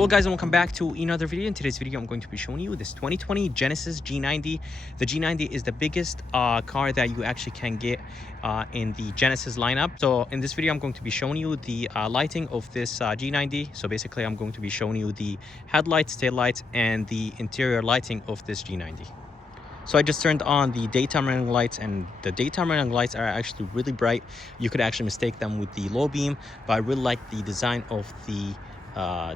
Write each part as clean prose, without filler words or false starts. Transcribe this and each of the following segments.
Hello guys and welcome back to another video. In today's video I'm going to be showing you this 2020 Genesis G90. The G90 is the biggest car that you actually can get in the Genesis lineup. So in this video I'm going to be showing you the lighting of this G90. So basically I'm going to be showing you the headlights, taillights, and the interior lighting of this G90. So I just turned on the daytime running lights, and the daytime running lights are actually really bright. You could actually mistake them with the low beam, but I really like the design of the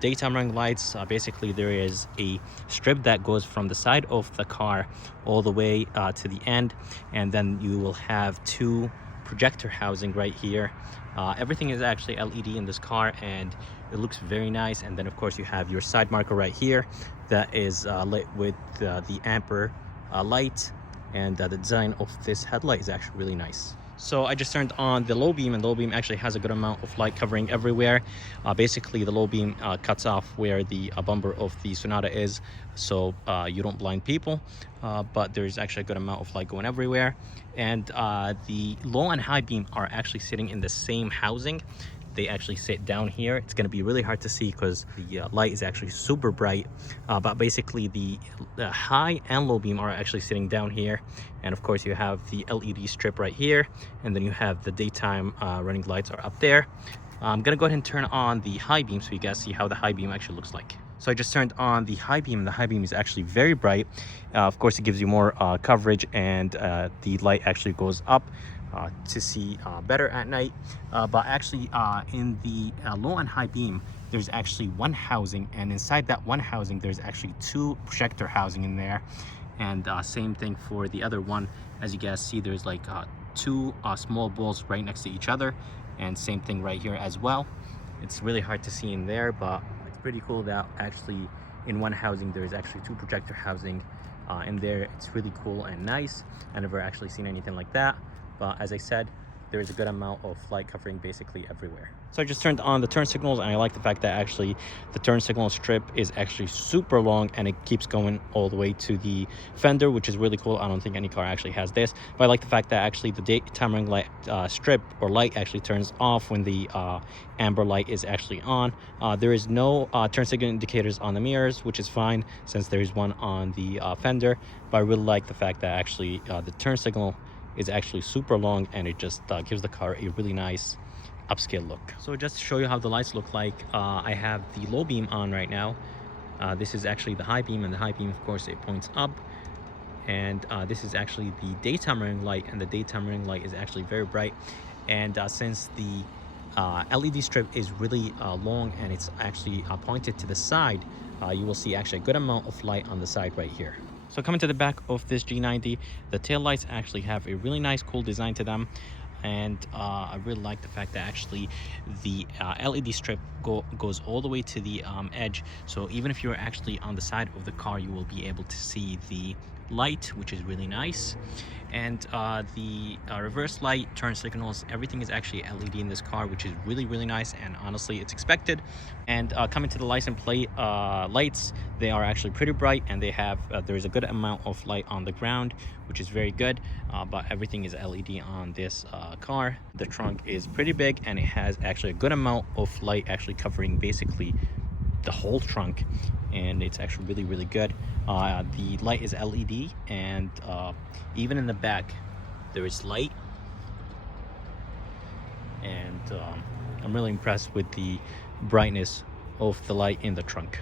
daytime running lights. Basically there is a strip that goes from the side of the car all the way to the end, and then you will have two projector housing right here. Everything is actually LED in this car and it looks very nice. And then of course you have your side marker right here that is lit with the amper light, and the design of this headlight is actually really nice. So I just turned on the low beam, and the low beam actually has a good amount of light covering everywhere. Basically the low beam cuts off where the bumper of the Sonata is, so you don't blind people, but there's actually a good amount of light going everywhere. And the low and high beam are actually sitting in the same housing. They actually sit down here. It's going to be really hard to see because the light is actually super bright, but basically the high and low beam are actually sitting down here. And of course you have the LED strip right here, and then you have the daytime running lights are up there. I'm gonna go ahead and turn on the high beam so you guys see how the high beam actually looks like. So I just turned on the high beam, and the high beam is actually very bright. Of course it gives you more coverage, and the light actually goes up to see better at night. But actually in the low and high beam there's actually one housing, and inside that one housing there's actually two projector housing in there. And same thing for the other one. As you guys see, there's like two small balls right next to each other, and same thing right here as well. It's really hard to see in there, but it's pretty cool that actually in one housing there's actually two projector housing in there. It's really cool and nice. I never actually seen anything like that. But as I said, there is a good amount of light covering basically everywhere. So I just turned on the turn signals, and I like the fact that actually the turn signal strip is actually super long, and it keeps going all the way to the fender, which is really cool. I don't think any car actually has this, but I like the fact that actually the daytime running light strip or light actually turns off when the amber light is actually on. There is no turn signal indicators on the mirrors, which is fine since there is one on the fender, but I really like the fact that actually the turn signal is actually super long, and it just gives the car a really nice upscale look. So just to show you how the lights look like, I have the low beam on right now. This is actually the high beam, and the high beam of course it points up. And this is actually the daytime running light, and the daytime running light is actually very bright. And since the LED strip is really long and it's actually pointed to the side, you will see actually a good amount of light on the side right here. So coming to the back of this G90, the tail lights actually have a really nice cool design to them. And I really like the fact that actually the LED strip goes all the way to the edge. So even if you're actually on the side of the car, you will be able to see the light, which is really nice. And the reverse light, turn signals, everything is actually LED in this car, which is really nice, and honestly it's expected. And coming to the license plate lights, they are actually pretty bright, and they have there's a good amount of light on the ground, which is very good. But everything is LED on this car. The trunk is pretty big, and it has actually a good amount of light actually covering basically the whole trunk, and it's actually really good. The light is LED, and even in the back there is light, and I'm really impressed with the brightness of the light in the trunk.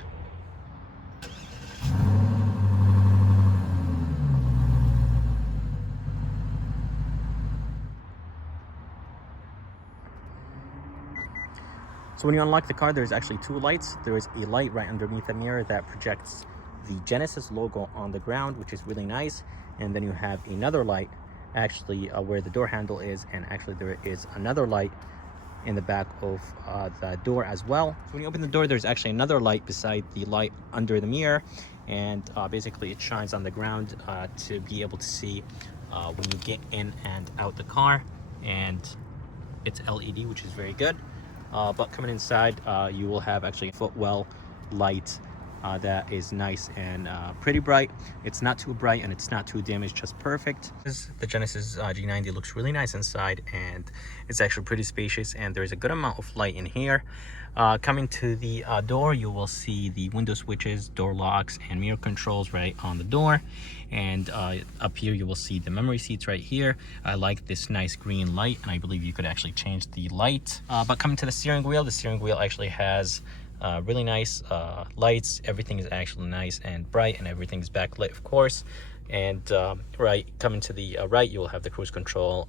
So when you unlock the car, there's actually two lights. There is a light right underneath the mirror that projects the Genesis logo on the ground, which is really nice. And then you have another light actually where the door handle is, and actually there is another light in the back of the door as well. So when you open the door, there's actually another light beside the light under the mirror, and basically it shines on the ground to be able to see when you get in and out the car, and it's LED, which is very good. But coming inside, you will have actually a footwell light that is nice and pretty bright. It's not too bright and it's not too dim, it's just perfect. The Genesis G90 looks really nice inside, and it's actually pretty spacious, and there's a good amount of light in here. Coming to the door, you will see the window switches, door locks, and mirror controls right on the door. And up here you will see the memory seats right here. I like this nice green light, and I believe you could actually change the light. But coming to the steering wheel actually has really nice lights. Everything is actually nice and bright, and everything is backlit, of course. And right, coming to the right, you will have the cruise control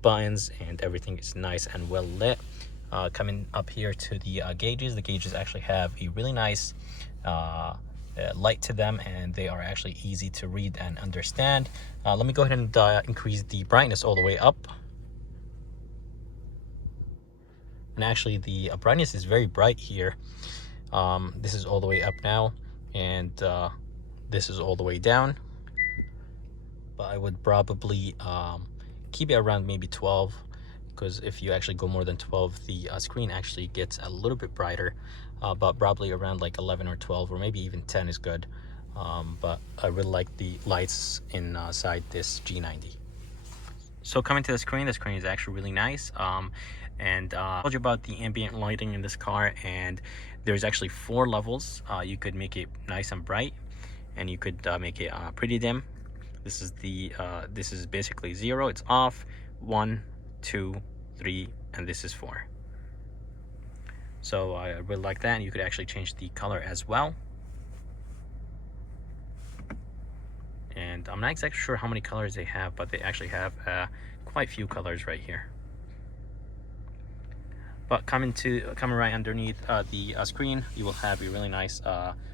buttons, and everything is nice and well lit. Coming up here to the gauges actually have a really nice light to them, and they are actually easy to read and understand. Let me go ahead and increase the brightness all the way up. And actually the brightness is very bright here. This is all the way up now, and this is all the way down. But I would probably keep it around maybe 12, because if you actually go more than 12, the screen actually gets a little bit brighter. But probably around like 11 or 12, or maybe even 10 is good. But I really like the lights inside this G90. So coming to the screen is actually really nice. And I told you about the ambient lighting in this car, and there's actually 4 levels. You could make it nice and bright, and you could make it pretty dim. This is basically 0, it's off, 1, 2, 3, and this is 4. So I really like that, and you could actually change the color as well. And I'm not exactly sure how many colors they have, but they actually have quite a few colors right here. But coming right underneath the screen, you will have a really nice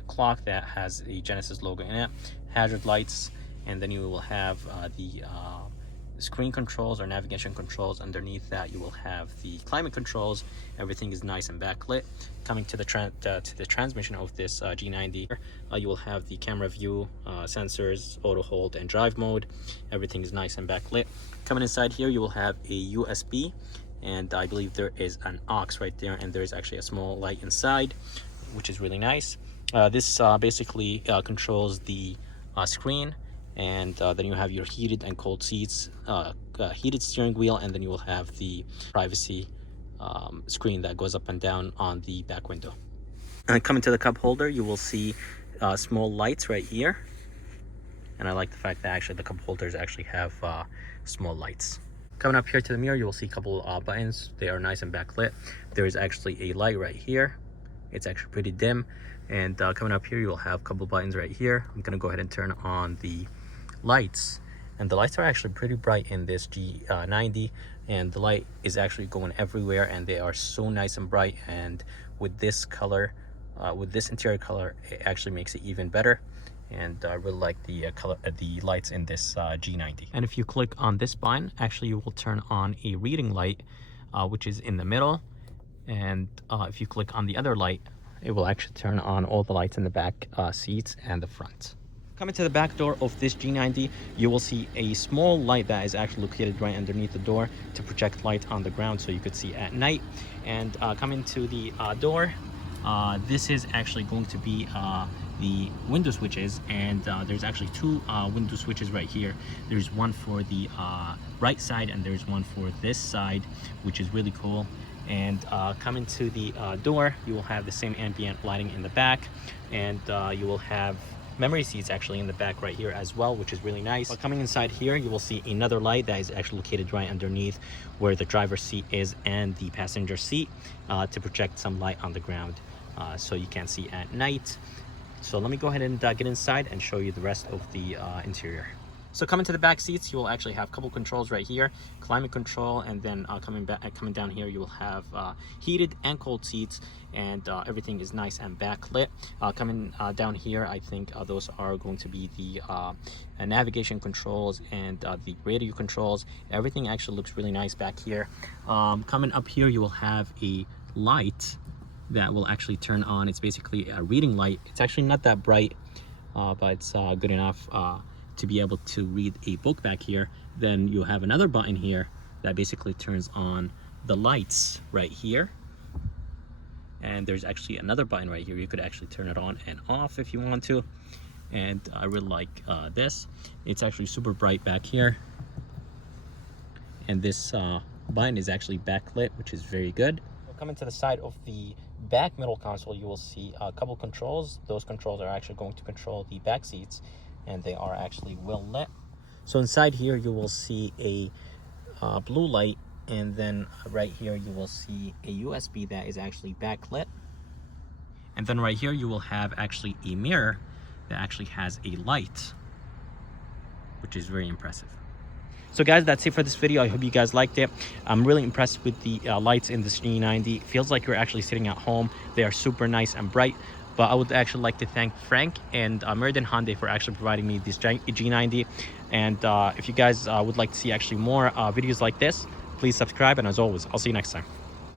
clock that has a Genesis logo in it, hazard lights, and then you will have the screen controls or navigation controls. Underneath that, you will have the climate controls. Everything is nice and backlit. Coming to the transmission of this G90, you will have the camera view, sensors, auto hold, and drive mode. Everything is nice and backlit. Coming inside here, you will have a USB, and I believe there is an aux right there, and there is actually a small light inside, which is really nice. This basically controls the screen. And then you have your heated and cold seats, heated steering wheel, and then you will have the privacy screen that goes up and down on the back window. And coming to the cup holder, you will see small lights right here. And I like the fact that actually the cup holders actually have small lights. Coming up here to the mirror, you will see a couple buttons. They are nice and backlit. There is actually a light right here. It's actually pretty dim. And coming up here, you will have a couple buttons right here. I'm gonna go ahead and turn on the lights, and the lights are actually pretty bright in this G90, and the light is actually going everywhere, and they are so nice and bright. And with this color, with this interior color, it actually makes it even better. And I really like the the lights in this G90. And if you click on this button, actually you will turn on a reading light, which is in the middle. And if you click on the other light, it will actually turn on all the lights in the back seats and the front. Coming to the back door of this G90, you will see a small light that is actually located right underneath the door to project light on the ground so you could see at night. And coming to the door, this is actually going to be the window switches, and there's actually 2 window switches right here. There's one for the right side, and there's one for this side, which is really cool. And coming to the door, you will have the same ambient lighting in the back, and you will have memory seats actually in the back right here as well, which is really nice. But coming inside here, you will see another light that is actually located right underneath where the driver's seat is and the passenger seat, to project some light on the ground so you can see at night. So let me go ahead and get inside and show you the rest of the interior. So coming to the back seats, you will actually have a couple controls right here, climate control, and then coming down here, you will have heated and cold seats, and everything is nice and backlit. Coming down here, I think those are going to be the navigation controls and the radio controls. Everything actually looks really nice back here. Coming up here, you will have a light that will actually turn on. It's basically a reading light. It's actually not that bright, but it's good enough to be able to read a book back here. Then you have another button here that basically turns on the lights right here. And there's actually another button right here. You could actually turn it on and off if you want to. And I really like this. It's actually super bright back here. And this button is actually backlit, which is very good. Coming to the side of the back middle console, you will see a couple controls. Those controls are actually going to control the back seats, and they are actually well lit. So inside here you will see a blue light, and then right here you will see a USB that is actually backlit. And then right here you will have actually a mirror that actually has a light, which is very impressive. So guys, that's it for this video. I hope you guys liked it. I'm really impressed with the lights in this G90. It feels like you're actually sitting at home. They are super nice and bright. But I would actually like to thank Frank and Meriden Hyundai for actually providing me this G90. And if you guys would like to see actually more videos like this, please subscribe. And as always, I'll see you next time.